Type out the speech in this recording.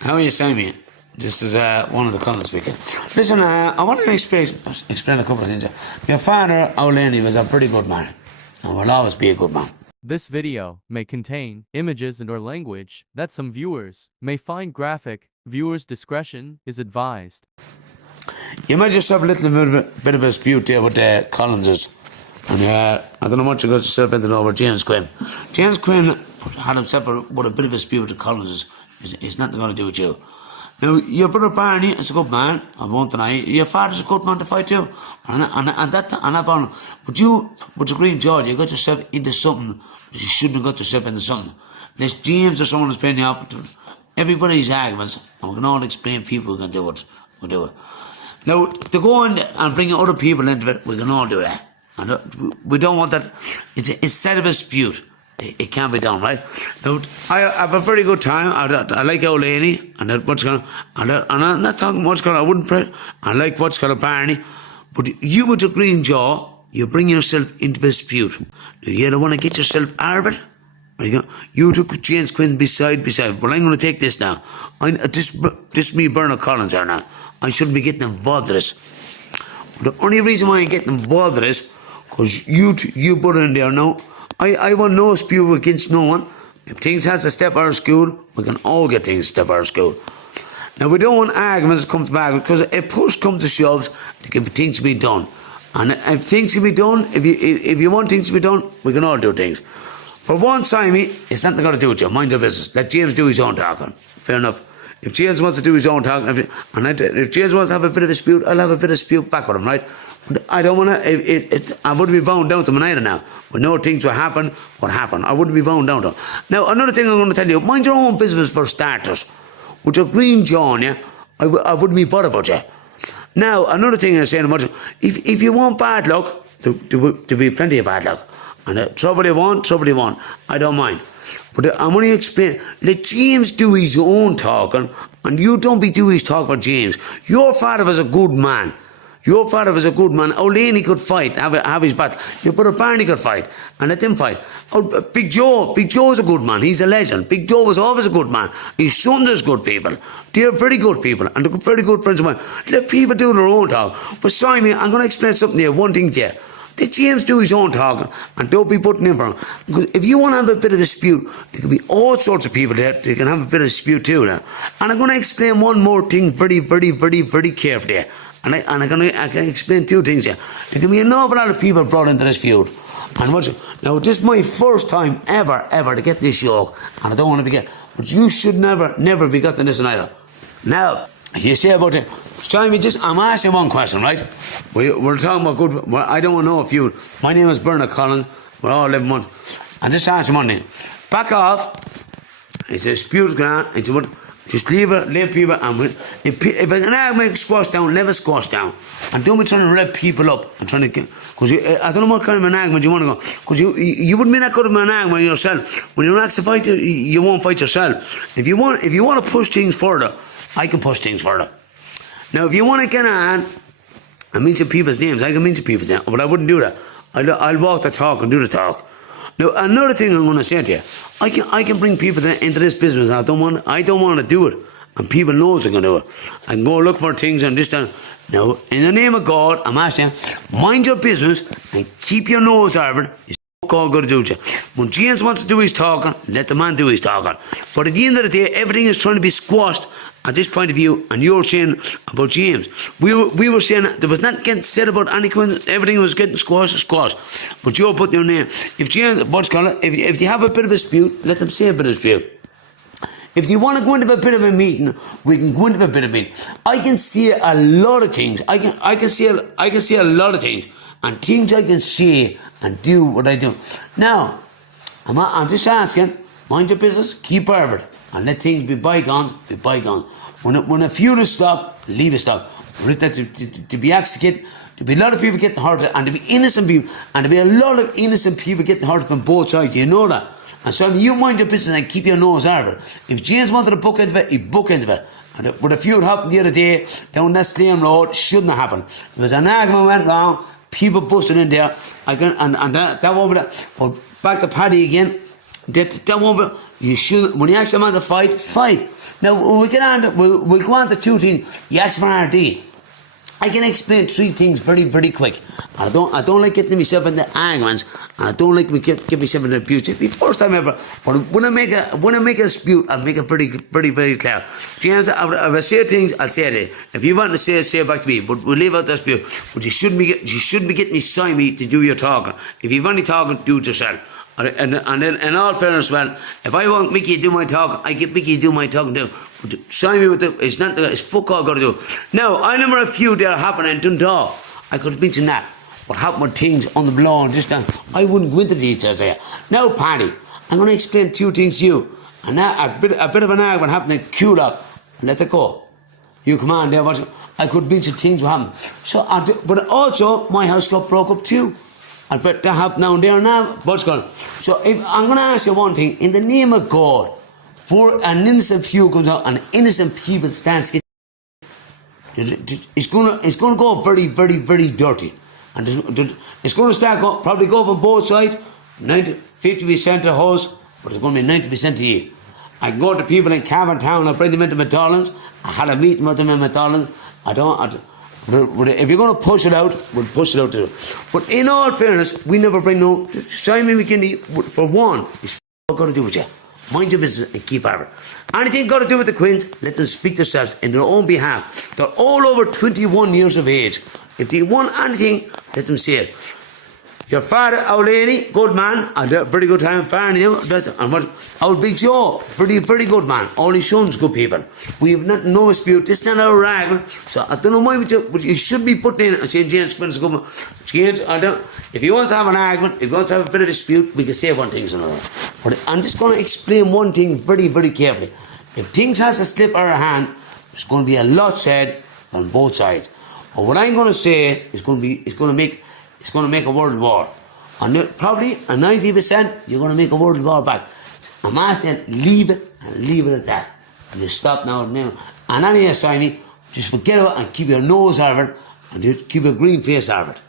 How are you, Simey? This is one of the Collins speaking. Listen, I want to explain a couple of things. Your father, O'Leary, was a pretty good man and will always be a good man. This video may contain images and/or language that some viewers may find graphic. Viewers' discretion is advised. You might just have a little bit of a dispute there with the Collinses. And I don't know much you got yourself into over James Quinn. James Quinn had himself with a bit of a dispute with the Collinses. It's nothing going to do with you. Now, your brother Barney is a good man, I won't deny. Your father's a good man to fight too. And I've found, but you, with the Green George, you got yourself into something you shouldn't have got yourself into something. Unless James or someone is playing the opposite. Everybody's arguments, and we can all explain people who can do it. We'll do it. Now, to go on and bring other people into it, we can all do that. And we don't want that. Instead of a dispute, it can't be done, right? Now, I have a very good time. I like O'Leary, and what's going on. And I'm not talking what's going on. I wouldn't pray. I like what's going on Barney. But you with the green jaw, you bring yourself into the dispute. Now, you don't want to get yourself out of it. You took James Quinn beside. But I'm going to take this now. This me Bernard Collins are now. I shouldn't be getting involved in this. The only reason why I'm getting involved in this, because you put it in there now. I want no dispute against no one. If things has to step out of school, we can all get things to step out of school. Now, we don't want arguments to come back, because if push comes to shoves, there can be things to be done. And if things can be done, if you want things to be done, we can all do things. For one, Simey, it's nothing got to do with you. Mind your business. Let James do his own talking. Fair enough. If James wants to do his own talking, if James wants to have a bit of a dispute, I'll have a bit of a dispute back with him, right? But I don't want to, I wouldn't be bound down to him either now. We know things will happen, what happened. I wouldn't be bound down to him. Now, another thing I'm going to tell you, mind your own business for starters. With your green John, yeah, I wouldn't be bothered about you. Now, another thing I'm saying about you, if you want bad luck, to be plenty of bad luck. And trouble you want, I don't mind. But I'm only explaining, let James do his own talking, and you don't be doing his talk for James. Your father was a good man. O'Leary could fight, have his battle. Your brother Barney could fight, and let them fight. Oh, Big Joe's a good man. He's a legend. Big Joe was always a good man. His sons are good people. They're very good people, and they're very good friends of mine. Let people do their own talk. But Simon, I'm going to explain something here, one thing to you. Let James do his own talking, and don't be putting in for him. Because if you want to have a bit of dispute, there can be all sorts of people there. They can have a bit of dispute too now. And I'm going to explain one more thing very, very, very, very carefully. And I can explain two things here. There can be an awful lot of people brought into this feud. And now, this is my first time ever to get this yoke, and I don't want to forget. But you should never be gotten this either. Now, you say about it. I'm asking one question, right? We're talking about good. Well, I don't want to know if you. My name is Bernard Collins. We're all living one. I just ask you one thing. Back off. It's a dispute going on. Just leave people. And if I can have make squash down, never squash down. And don't be trying to rep people up and trying to get. Because I don't know what kind of an argument you want to go. Because you wouldn't be that good of an argument yourself. When you're asked to fight, you won't fight yourself. If you want to push things further, I can push things further. Now, if you want to get on and mention people's names, I can mention people's names, but I wouldn't do that. I'll walk the talk and do the talk. Now, another thing I'm going to say to you, I can bring people into this business. I don't want to do it, and people knows I can do it. I can go look for things and this and now, in the name of God, I'm asking you, mind your business and keep your nose out of it. It's all going to do to you. When James wants to do his talking, let the man do his talking. But at the end of the day, everything is trying to be squashed at this point of view, and you're saying about James. We were saying there was not getting said about any Quinn, everything was getting squashed. But you're putting your name. If James, if you have a bit of a dispute, let them say a bit of a dispute. If you want to go into a bit of a meeting, we can go into a bit of a meeting. I can see a lot of things. I can see a lot of things, and things I can see and do what I do. Now, I'm just asking, mind your business, keep out of it, and let things be bygones, be bygones. When a feud is stopped, leave it stop. To be executed, to be a lot of people getting hurt, and to be innocent people, and to be a lot of innocent people getting hurt from both sides. You know that. And so you mind your business and keep your nose out of it. If James wanted to book into it, he book into it. And but a feud happened the other day down that Slane Road, shouldn't have happened. There was an argument went wrong, people busted in there, that over there. But back to Paddy again. That won't be, you should, when you ask a man to fight, fight. Now, we'll go on to two things. You ask for an RD. I can explain three things very, very quick. I don't like getting myself into arguments, and I don't like get myself into abuse. It's the first time ever. But when I make a dispute, I'll make it very, very clear. James, if I say things, I'll say it. If you want to say it back to me. But we'll leave out the dispute. But you shouldn't be getting Simey to do your talking. If you've only talking, do it yourself. And then, in all fairness, well, if I want Mickey to do my talking, I get Mickey to do my talking too. But Simey it's not it's fuck all got to do. Now, I remember a few there happening in Dundalk. I could mention that. What happened with things on the blow and this now. I wouldn't go into details there. Now, Paddy, I'm going to explain two things to you. And now a bit of an argument happened in Q-Lock. Let it go. You come on there. I could mention things what happened. So, but also, my house got broke up too. I bet that happen down there now. What's going on? So I'm going to ask you one thing. In the name of God, for an innocent few comes out, and innocent people stands, it's going to go very, very, very dirty. And it's going to start probably go up on both sides. 50% of the host, but it's going to be 90% of you. I can go to people in Cavan Town, I bring them into McDonald's. I had a meeting with them in McDonald's. But if you're going to push it out, we'll push it out too. But in all fairness, we never bring no. Simey McGinley, for one, it's got to do with you. Mind your business and keep at it. Anything got to do with the Quins, let them speak themselves in their own behalf. They're all over 21 years of age. If they want anything, let them say it. Your father, our lady, good man, and a very good time parent, you know. Our big Joe, very, very good man. All his sons, good people. We have no dispute. This is not our argument. So I don't know why but you should be putting in and saying, James Spence, good man. James, if he wants to have an argument, if he wants to have a bit of dispute, we can say one thing. But I'm just going to explain one thing very, very carefully. If things has to slip out of hand, there's going to be a lot said on both sides. But what I'm going to say is going to make a world war. And probably a 90% you're going to make a world war back. I'm asking, leave it at that. And just stop now and now. And any Simey, just forget about it and keep your nose out of it and keep your green face out of it.